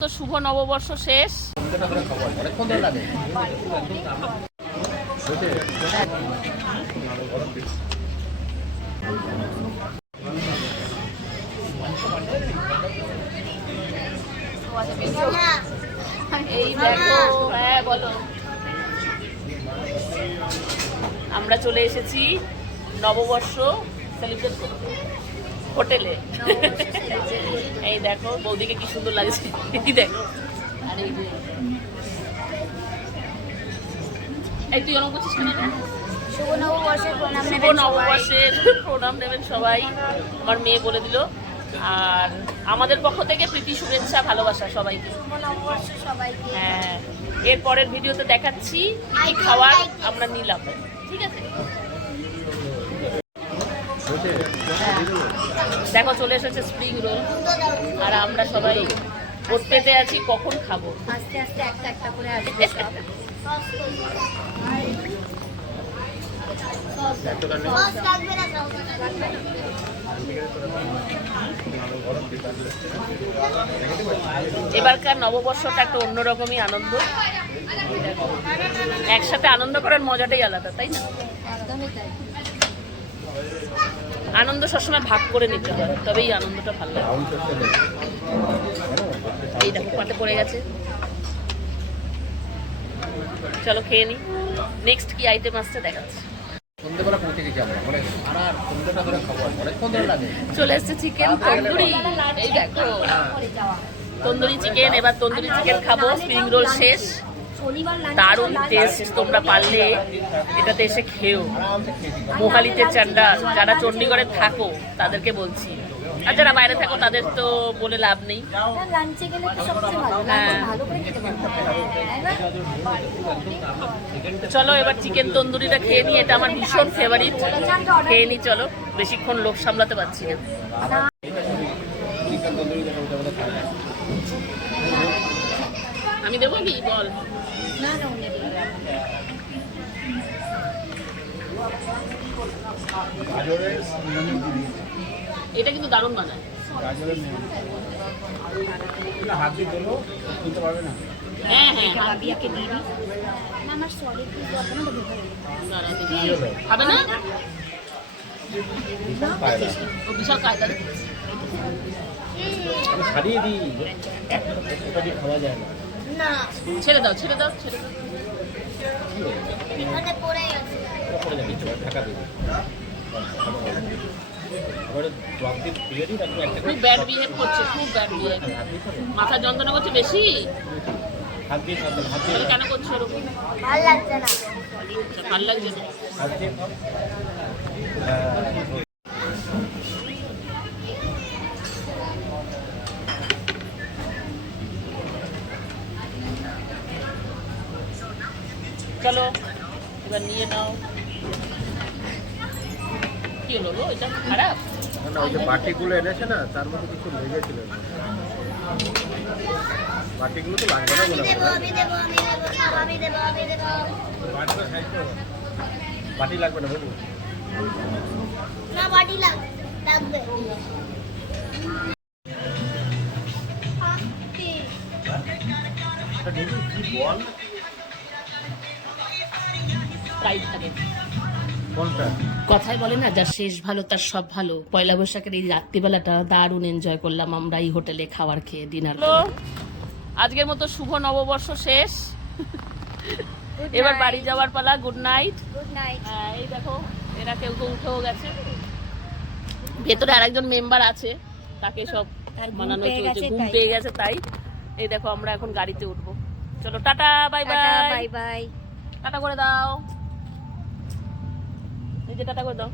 তো শুভ নববর্ষ শেষ। এই দেখো, হ্যাঁ বলো। আমরা চলে এসেছি নববর্ষ সেলিব্রেট করতে হোটেলে। এই দেখো বৌদিকে কি সুন্দর লাগছে, এই দেখো। আর এই যে এই তুই অনেক বলছিস কেন? শুভ নববর্ষের প্রণাম শুভ নেবেন নববর্ষের প্রণাম নেবেন সবাই, আমার মেয়ে বলে দিল। আর আমাদের পক্ষ থেকে প্রীতি, শুভেচ্ছা, ভালোবাসা সবাইকে। শুভ নববর্ষ সবাইকে। হ্যাঁ, এর পরের ভিডিওতে দেখাচ্ছি কি খাবার আমরা নিলাম, ঠিক আছে? দেখো চলে এসেছে স্প্রিং রোল, আর আমরা সবাই ওট পেতে আছি কখন খাবো। আস্তে আস্তে একটা একটা করে আসবে সব। এবারকার নববর্ষটা একটা অন্যরকমই আনন্দ। একসাথে আনন্দ করার মজাটাই আলাদা, তাই না? একদমই তাই। আনন্দ সবসময় ভাগ করে নিতে হয়, তবেই আনন্দটা ভালো লাগে। এই দেখো পাতে পড়ে গেছে, চলো খেয়ে নি। নেক্সট কি আইটেম আসছে দেখাচ্ছি। চলে এসছে চিকেন তন্দুরি, এই দেখো তন্দুরি চিকেন। এবার তন্দুরি চিকেন খাবো, স্প্রিং রোল শেষ। দারুণ টেস্ট, তোমরা পারলে এটাতে এসে খেও। মোহালিতে চান্ডা, যারা চণ্ডীগড়ে থাকো তাদেরকে বলছি, আর যারা বাইরে থাকো তাদের তো বলে লাভ নেই। লাঞ্চে গেলে তো সবচেয়ে ভালো, হ্যাঁ। ভালো করে খেতে পারবো। চলো এবার চিকেন তন্দুরিটা খেয়ে নিই, এটা আমার ভীষণ ফেভারিট। খেয়ে নিই চলো, বেশিক্ষণ লোক সামলাতে পারছি না। আমি দেবো কি বল? না না উনি এটা কিন্তু দারুণ বানায়। হ্যাঁ হ্যাঁ, ভাবিয়াকে দিয়ে দিই। না আমার সরি প্লিজ বলবো না, তো ভেতরে দাঁড়া দেখি। খাবে না? ও বিশাল কায়দা। না ছেড়ে দাও ছেড়ে দাও ছেড়ে দাও। এখানে পড়ে গেছে। খুব ব্যাড বিহেভ করছে, খুব ব্যাড বিহেভ। মাথা যন্ত্রণা করছে বেশি। তাহলে কেন করছো এরকম? ভালো লাগছে না। ভালো লাগছে না? চলো এবার নিয়ে নাও। কি হলো গো, এটা খারাপ? না ওই যে বাটিগুলো এনেছে না, তার মধ্যে কিছু লেগেছিল। বাটিগুলো তো লাগবে না বলে বাটি লাগবে না বাবু। না বাটি লাগবে। বল টাইট থাকে। কোনটা? কথায় বলে না, যার শেষ ভালো তার সব ভালো। পয়লা বৈশাখের এই রাত্রিবেলাটা দারুণ এনজয় করলাম আমরা এই হোটেলে খাবার খেয়ে, ডিনার। আজকের মতো শুভ নববর্ষ শেষ, এবার বাড়ি যাওয়ার পালা। Good night. Good night. এই দেখো এরা কেউ কেউ উঠেও গেছে, ভেতরে আরেকজন মেম্বার আছে, তাকে সব মানানো চলছে, ঘুম পেয়ে গেছে তাই। এই দেখো আমরা এখন গাড়িতে উঠবো। চলো tata, bye bye. Bye bye. Tata করে দাও, এই যে টাটা করে দাও।